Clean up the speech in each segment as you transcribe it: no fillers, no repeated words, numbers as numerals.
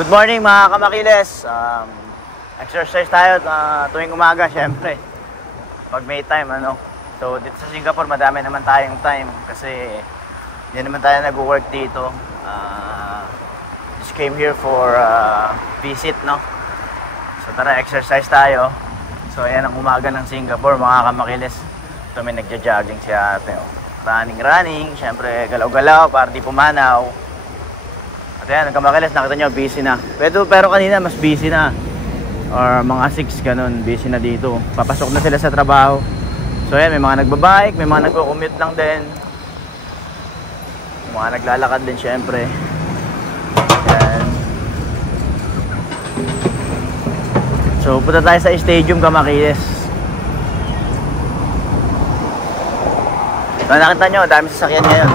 Good morning mga kamakiles. Exercise tayo tuwing umaga syempre. Pag may time So dito sa Singapore madami naman tayong time kasi hindi naman tayo nag-work dito. Just came here for visit So tara exercise tayo. So ayan ang umaga ng Singapore mga kamakiles. So may nagja-jogging si ate. Running, syempre galaw-galaw para di pumanaw. At ayan, kamakiles, nakita nyo, busy na. Pero kanina, mas busy na. Or mga 6, ganun, busy na dito. Papasok na sila sa trabaho. So ayan, may mga nagbabike, may mga nagko-commute lang din. May mga naglalakad din, syempre. Ayan. So, punta tayo sa stadium, kamakiles. So, nakita nyo, dami sasakyan ngayon.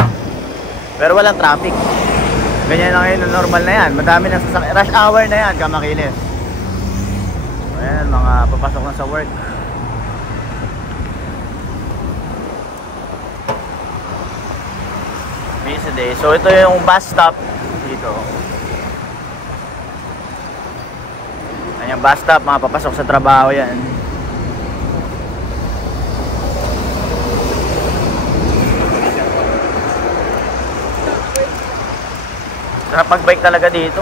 Pero walang traffic. Ganyan na ngayon, normal na yan. Madami na sasakyan. Rush hour na yan, kamakilis. Ayan, mga papasok na sa work. Busy day. So ito yung bus stop dito. Ayan yung bus stop, mga papasok sa trabaho yan. Sarap pag-bike talaga dito.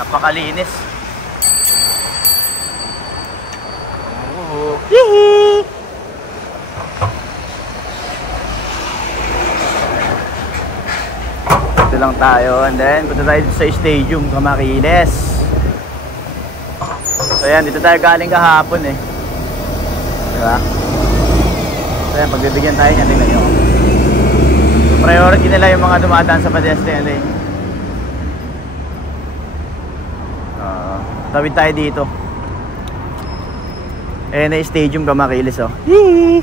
Napakalinis. Hihi! Dito lang tayo. And then, punta tayo sa stadium, kamakiles. So yan, dito tayo galing kahapon Diba? So yan, pagbibigyan tayo niya. Tingnan nyo. Priority nila yung mga dumadaan sa pedestrian lane. Tawid tayo dito. Ayan na yung stadium, kamakilis Hihi!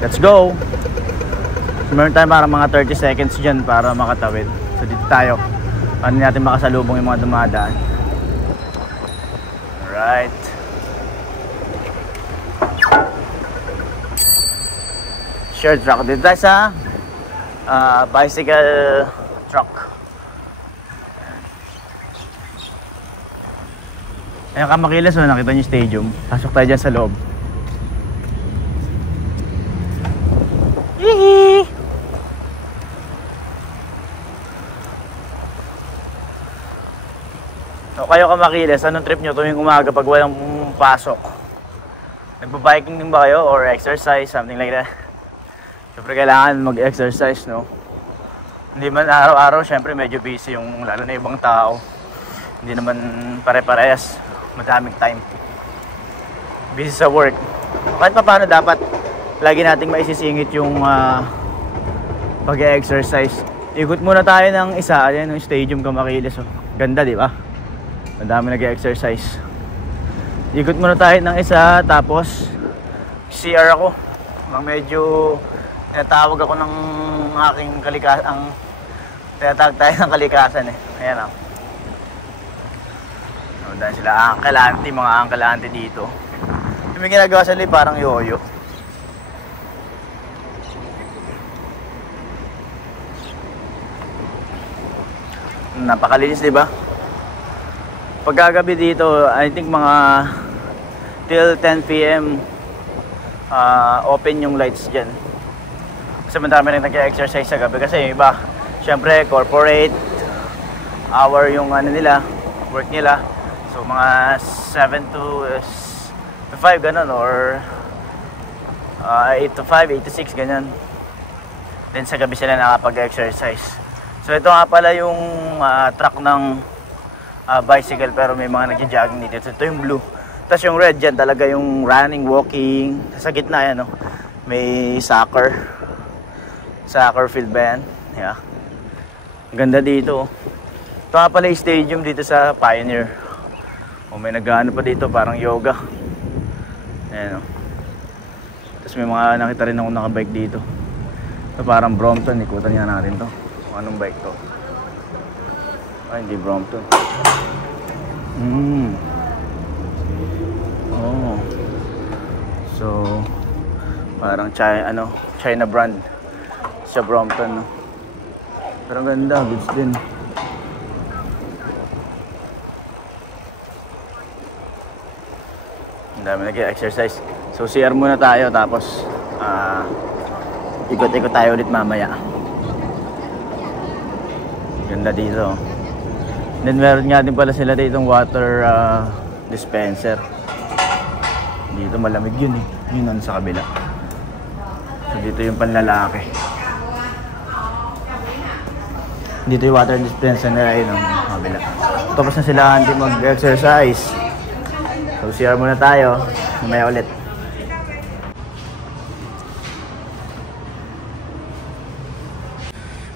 Let's go! So, meron tayo para mga 30 seconds dyan para makatawid. So dito tayo. Paano natin makasalubong yung mga dumadaan. Alright. Share truck. Dito tayo sa bicycle truck. Ayan kamakilis nakita nyo yung stadium. Pasok tayo dyan sa loob. Hihi! So kayo kamakilis, anong trip nyo tuwing umaga pag walang pasok? Nagbabiking din ba kayo or exercise, something like that? Siyempre kailangan mag-exercise Hindi man araw-araw, syempre medyo busy yung lalo na ibang tao. Hindi naman pare-parehas. Madaming time. Busy sa work. Kahit pa paano dapat lagi nating maisisingit yung pag-exercise. Ikot muna tayo ng isa. Ayan yung stadium, kamakilis Ganda, di ba? Madami nag-exercise. Ikot muna tayo ng isa. Tapos CR ako. Medyo tinatawag ako ng aking kalikasan. Tinatawag tayo ng kalikasan Ayan dahil sila uncle auntie, mga uncle auntie dito. Yung may ginagawa sila parang yoyo. Napakalinis, diba? Pagkagabi dito, I think mga till 10 PM open yung lights dyan. Kasi madami rin nag-exercise sa gabi. Kasi yung iba, syempre corporate hour yung nila, work nila. So mga 7 to 5 ganun or 8 to 5, 8 to 6 ganyan. Then sa gabi sila nakapag-exercise. So ito nga pala yung truck ng bicycle pero may mga nagja-jogging dito. So ito yung blue. Tapos yung red dyan talaga yung running, walking. Sa gitna yan may soccer field ba yan? Yeah. Ganda dito Ito nga pala yung stadium dito sa Pioneer. May nag-ano pa dito, parang yoga. Ayan Tapos may mga nakita rin ako nakabike dito. Ito parang Brompton, ikutan nga natin to. Kung anong bike to. Ay, hindi Brompton. So Parang China brand sa Brompton, no? Pero ang ganda, goods din. Ang dami nag-exercise. So CR muna tayo, tapos ikot-ikot tayo ulit mamaya. Ganda dito. Then meron nga din pala sila ditong water dispenser. Dito malamig yun eh. Yun sa kabila. So dito yung panlalaki. Dito yung water dispenser nila yun sa kabila. Tapos na sila hindi mag-exercise. So CR muna tayo. Mamaya ulit.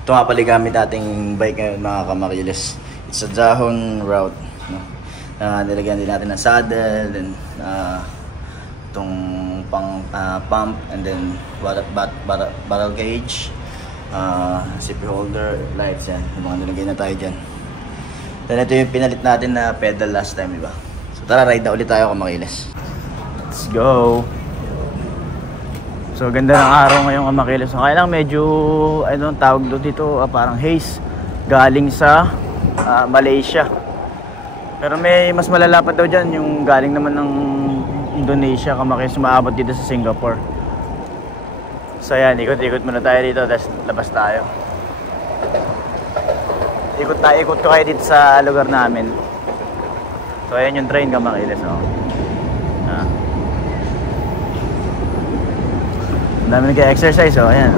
Ito nga pala gamit nating bike ngayon mga kamakilis. It's a dahon route, no? Nilagyan din natin ng saddle, then itong pump, and then bottle cage, CP holder, lights, yan. Yung mga nilagay na tayo dyan. Then ito yung pinalit natin na pedal last time, diba? So tara, ride na ulit tayo kamakilis. Let's go! So ganda ng araw ngayong kamakilis. So kaya lang medyo, tawag doon dito, parang haze. Galing sa Malaysia. Pero may mas malalapat daw dyan, yung galing naman ng Indonesia, kamakilis, maabot dito sa Singapore. So yan, ikot-ikot muna tayo dito, tapos labas tayo. Ikot ko kayo dito sa lugar namin. So ayan yung train kamakilis, oh. Ang dami nag-exercise, oh, ayan.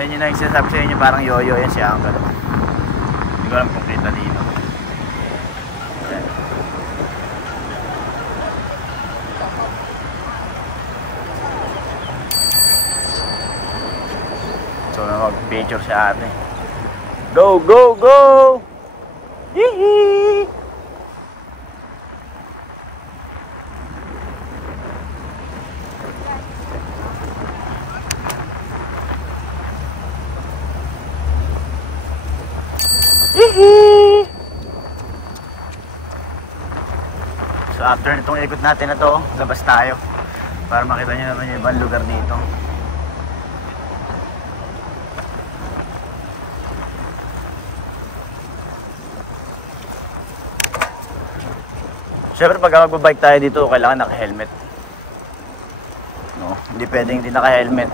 Ayan yung nag-exercise sa inyo, parang yoyo, yan si Uncle. Hindi ko alam kung kita dito. Ayan. So mag-picture siya ate. Go, go, go! Hihi! So after nitong ikot natin na to, labas tayo para makita nyo naman yung ibang lugar dito. Siyempre pag magbabike tayo dito, kailangan naka-helmet. No, hindi pwedeng hindi naka-helmet.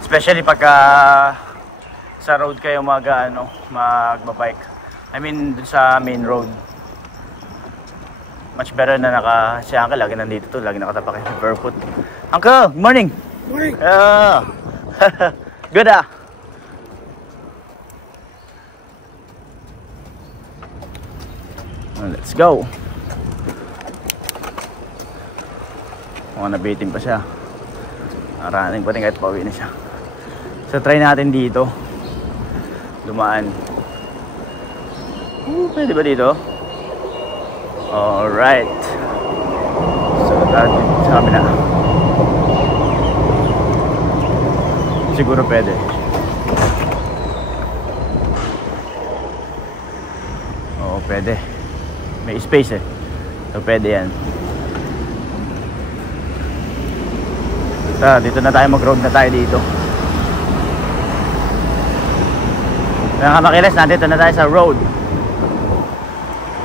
Especially pagka sa road kayo magbabike. I mean dun sa main road. Much better na si Uncle lagi nandito to, lagi nakatapak yung barefoot. Uncle, good morning. Morning. Good Let's go. Nabitin pa siya. Running pa rin kahit pauwi na siya. So try natin dito dumaan. Pwede ba dito? Alright. So natin sa kabila. Siguro pwede. Oo, pwede. May space eh. So pwede yan. Dito na tayo, mag-road na tayo dito. Mga kamakilis, nandito na tayo sa road.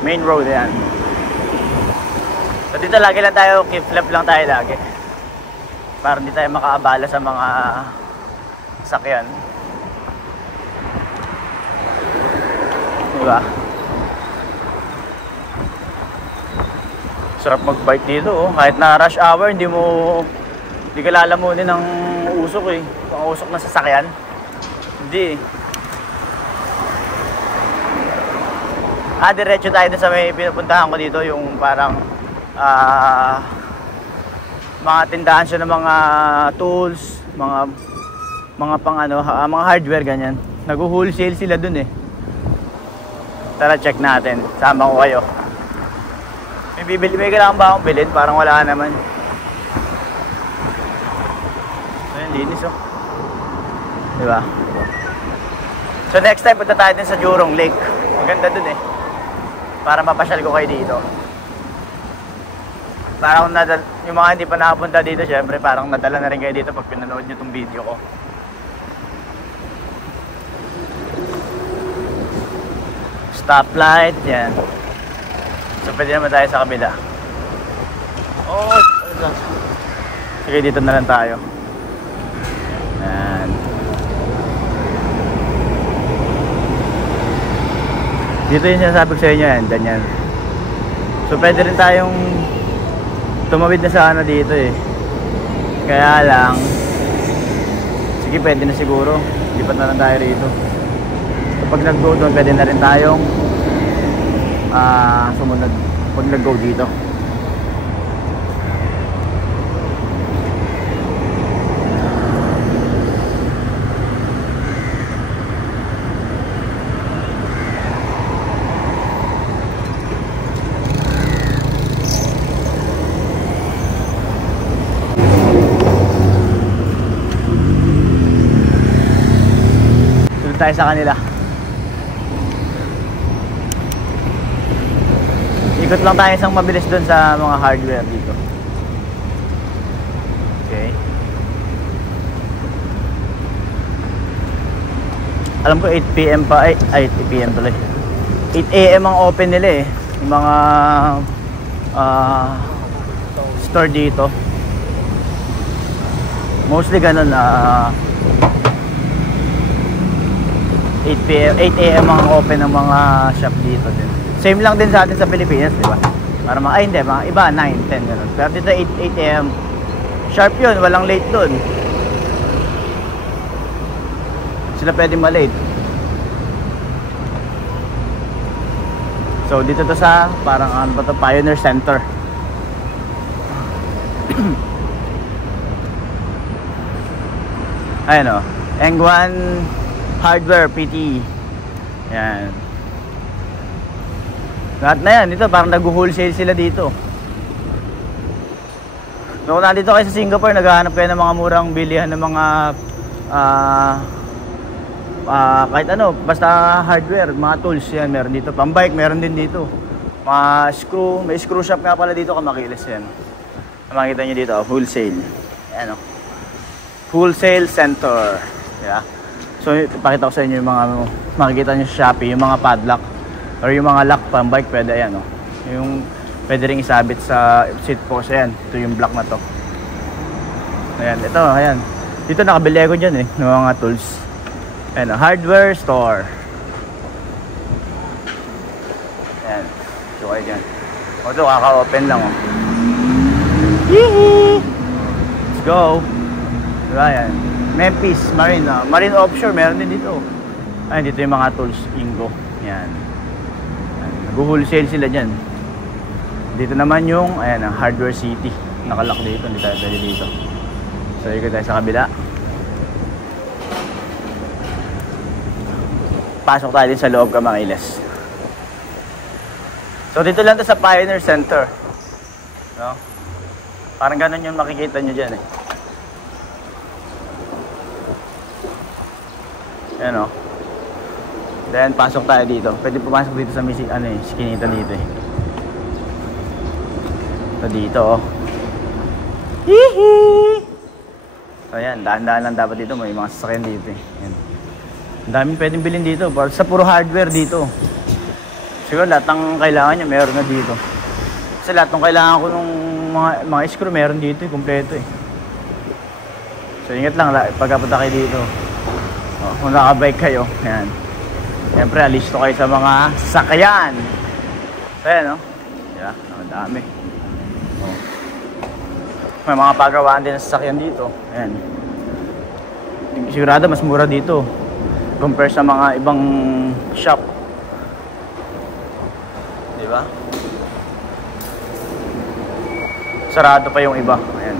Main road yan. So dito lagi lang tayo, keep flip lang tayo lagi. Para hindi tayo makaabala sa mga sakyan. Diba? Sarap mag-bike dito, oh. Kahit na rush hour, hindi ka lalamunin ng usok eh. Ang usok ng sasakyan. Hindi eh. Diretso tayo sa may pinupuntahan ko dito, yung parang mga tindahan siya ng mga tools, mga pang mga hardware ganyan. Nag-wholesale sila dun eh. Tara check natin. Sama ko kayo. May kailangan ba akong bilhin? Parang wala naman. Ayun, linis oh. Diba? So next time punta tayo din sa Jurong Lake. Maganda dun eh. Para mapasyal ko kayo dito. Para kung yung mga hindi pa nakapunta dito, syempre parang nadala na rin kayo dito pag pinanood nyo tong video ko. Stoplight, yan. So pwede naman tayo sa kabila. Oh, sige, dito na lang tayo. Yan. Dito yung sinasabi ko sa inyo, yan, dyan yan. So pwede rin tayong tumawid na sa ano dito eh. Kaya lang, sige, pwede na siguro. Lipat na lang tayo rito. Pag nag-go doon, pwede na rin tayong sumunod pag nag-go dito. Sunod tayo sa kanila. Ikot lang tayo isang mabilis doon sa mga hardware dito. Okay. Alam ko 8 PM pa, ay 8 PM tuloy. 8 AM ang open nila eh. Yung mga store dito. Mostly ganun 8 AM ang open ng mga shop dito din. Same lang din sa atin sa Pilipinas, di ba? Para mga, ay hindi, mga iba 9, 10 gano'n. Pero dito 8 AM sharp yun, walang late dun. Sila pwede ma-late. So dito to sa parang ano ba to, Pioneer Center. Ayan o, Engwan Hardware PT. Yan. Lahat na yan, dito parang nag-wholesale sila dito. So kung nandito kayo sa Singapore, naghahanap kayo ng mga murang bilihan ng mga kahit ano, basta hardware, mga tools yan, meron dito. Pambike, meron din dito. Mga screw, may screw shop nga pala dito, Kamakilis yan. Makikita nyo dito, wholesale. Ayan o. Wholesale Center. Yeah. So ipakita ko sa inyo yung mga makikita nyo sa Shopee, yung mga padlock or yung mga lock pambike, pwede ayan o. Yung pwede ring isabit sa seat post, ayan. Ito yung block na to. Ayan, ito, ayan. Dito nakabili ako dyan eh, ng mga tools. Ayan, hardware store. Ayan, so kayo dyan. O ito, kaka-open lang o. Yee! Let's go. Diba, ayan. Memphis Marine, Marine Offshore, meron din dito. Ayan, dito yung mga tools, Ingo. Ayan. Nag-wholesale sila dyan. Dito naman yung, ayan, ang Hardware City. Nakalock dito, hindi tayo pwede dito. So, ikot tayo sa kabila. Pasok tayo din sa loob, Kamakilis. So, dito lang to sa Pioneer Center. No? Parang ganun yung makikita nyo dyan eh. Ayan o. Then, pasok tayo dito. Pwede pumasok dito sa skinita dito eh. Ito dito o. Hihi! So, ayan. Dahan-dahan lang dapat dito. May mga sasakyan dito eh. Ayan. Ang daming pwedeng bilhin dito. Sa puro hardware dito. Siguro lahat ng kailangan nyo meron na dito. Kasi lahat ng kailangan ko nung mga screw meron dito eh. Kompleto eh. So, ingat lang. Pagkapunta kayo dito. Kung nakabike kayo, ayan. Siyempre, alisto kayo sa mga sasakyan. So, ayan, no? Yeah, nakadami. May mga pagawaan din ng sasakyan dito. Ayan. Sigurado, mas mura dito compare sa mga ibang shop. Diba? Sarado pa yung iba. Ayan.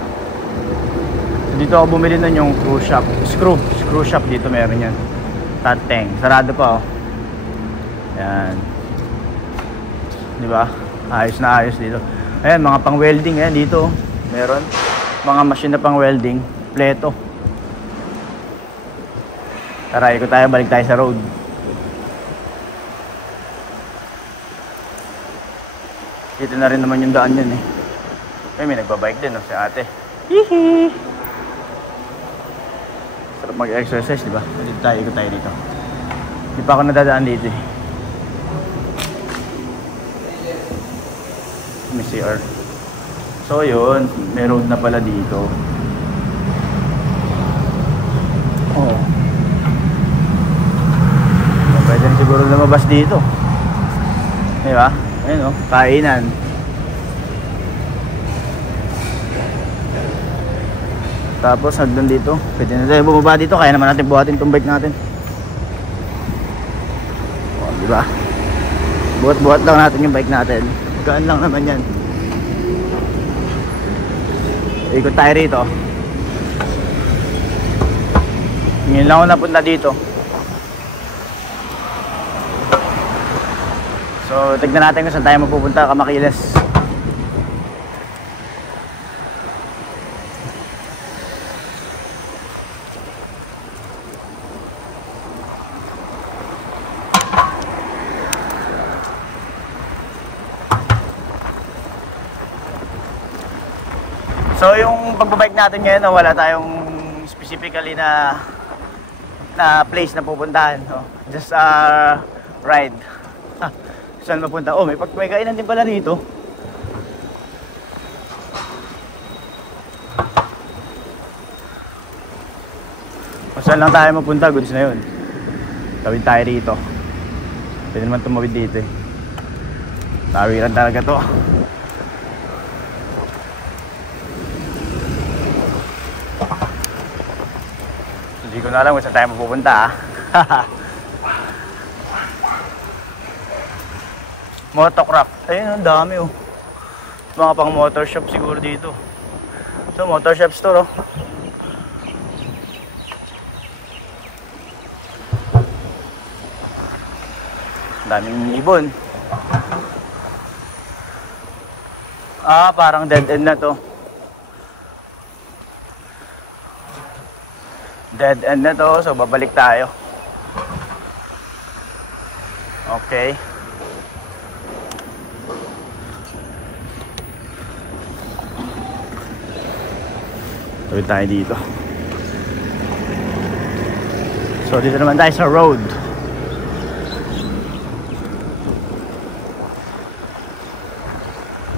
Dito ako bumili nun yung screw shop dito, meron yan. Tateng, sarado pa oh. Ayan. Diba? Ayos na ayos dito. Ayan, mga pang welding, ayan dito meron. Mga machine na pang welding, pleto. Tara, ikot tayo, balik tayo sa road. Dito na rin naman yung daan yan eh. May nagbabike din, no? Si ate. Hihi! Sarap mag-exercise, di ba? Dito tayo, ikot tayo dito. Hindi pa ako nadadaan dito eh. May CR. So yun, may road na pala dito. Oh. Pwede na siguro lumabas dito. Di ba? Ayun o, kainan. Tapos hagdan dito. Pwede na tayo bumaba dito. Kaya naman natin buhatin itong bike natin. O, diba? Buhat-buhat lang natin yung bike natin. Gaan lang naman yan. Ikot tayo rito. Ngayon lang ako napunta dito. So, tignan natin kung saan tayo mapupunta. Kamakiles. So yung pagbabike natin ngayon, wala tayong specifically na place na pupuntahan, no? Just ride. Saan mapunta? Oh, may kainan din pala dito. Kung saan lang tayo mapunta, goods na yun. Tawid tayo rito. Pwede naman tumawid dito eh. Tawiran talaga to. Hindi ko na alam kung saan tayo mapupunta Motocraft. Ayun, ang dami oh. Mga pang motor shop siguro dito. So, motor shop store oh. Daming ibon. Parang dead end na to. Dead end na to, so babalik tayo. Okay. Tawid tayo dito. So dito naman tayo sa road.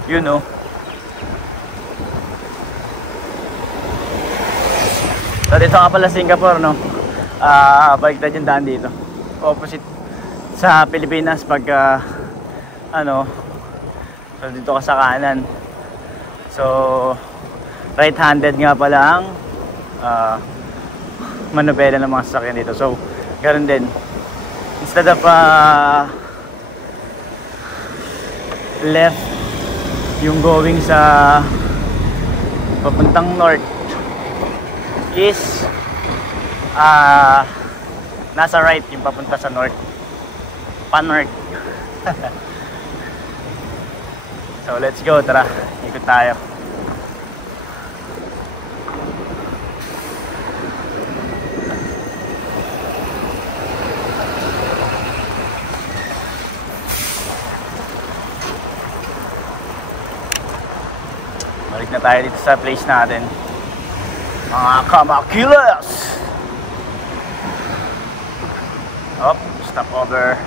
You know. So dito nga pala Singapore, no? Baliktad yung daan dito. Opposite sa Pilipinas pag so dito ka sa kanan. So right-handed nga pala ang manubela ng mga sasakyan dito. So ganoon din. Instead of left yung going sa papuntang north is nasa right yung papunta sa north, pa-north. So let's go, tara, ikot tayo. Balik na tayo dito sa place natin, mga kamakilas. Up, stop over.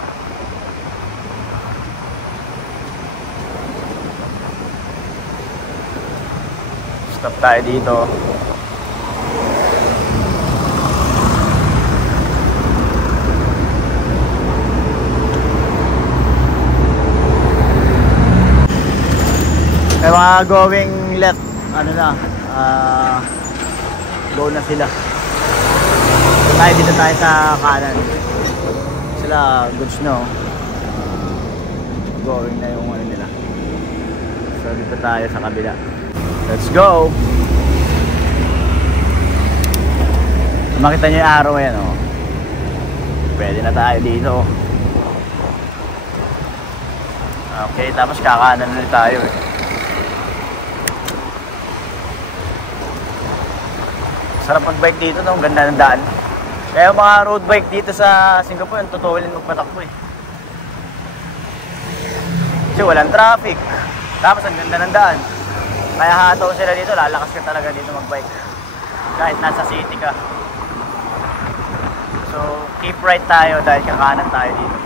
Stop tayo dito. May mga going left, go na sila. So tayo dito tayo sa kanan. Sila goods no. Going na yung ano nila. So dito tayo sa kabila. Let's go. Makita niyo yung araw yan oh. Pwede na tayo dito. Okay, tapos kakanan na tayo eh. Sarap mag-bike dito, no? Ganda ng daan. Kaya mga road bike dito sa Singapore, ang totoo rin magpatakbo eh. Kasi walang traffic. Tapos ang ganda ng daan. Kaya hataw sila dito, lalakas ka talaga dito magbike. Kahit nasa city ka. So, keep right tayo dahil kakanan tayo dito.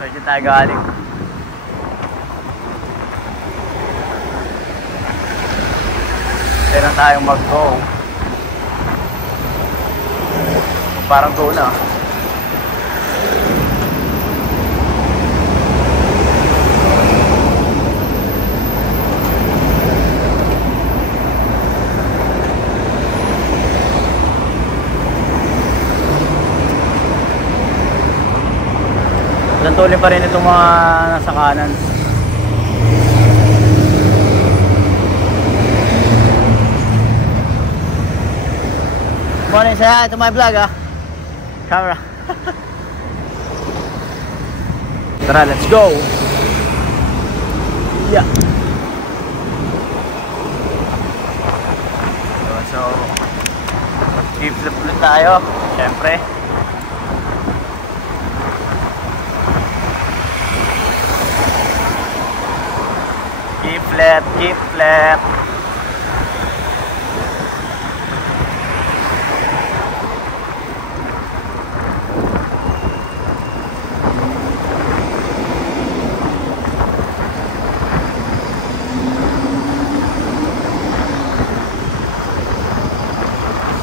So, dyan tayo galing. Kailan tayong mag-go. Parang go na. Tulin pa rin itong mga nasa kanan. Morning, say hi to my vlog, camera. Tara, let's go. Yeah. So keep flip ulit tayo, syempre. Keep flat.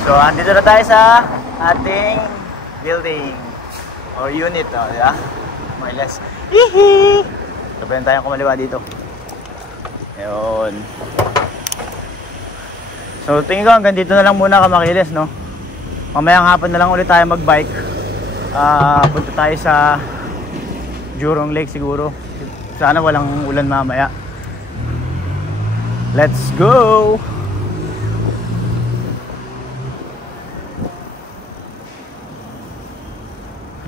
So, andito na tayo sa ating building or unit, yeah? More or less. Hihi! Sabayan tayong kumaliwa dito. Ayun. So, tingin ko hanggang dito na lang muna Kamakiles, no? Mamayang hapon na lang ulit tayo magbike. Punta tayo sa Jurong Lake siguro. Sana walang ulan mamaya. Let's go!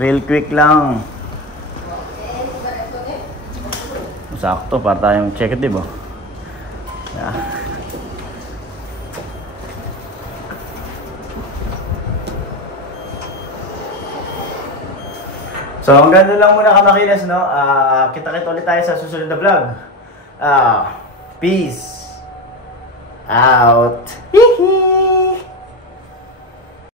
Real quick lang. Sakto para tayong check it, diba? Yeah. So hanggang doon lang muna Kamakiles, no? Kita-kita ulit tayo sa susunod na vlog. Peace out.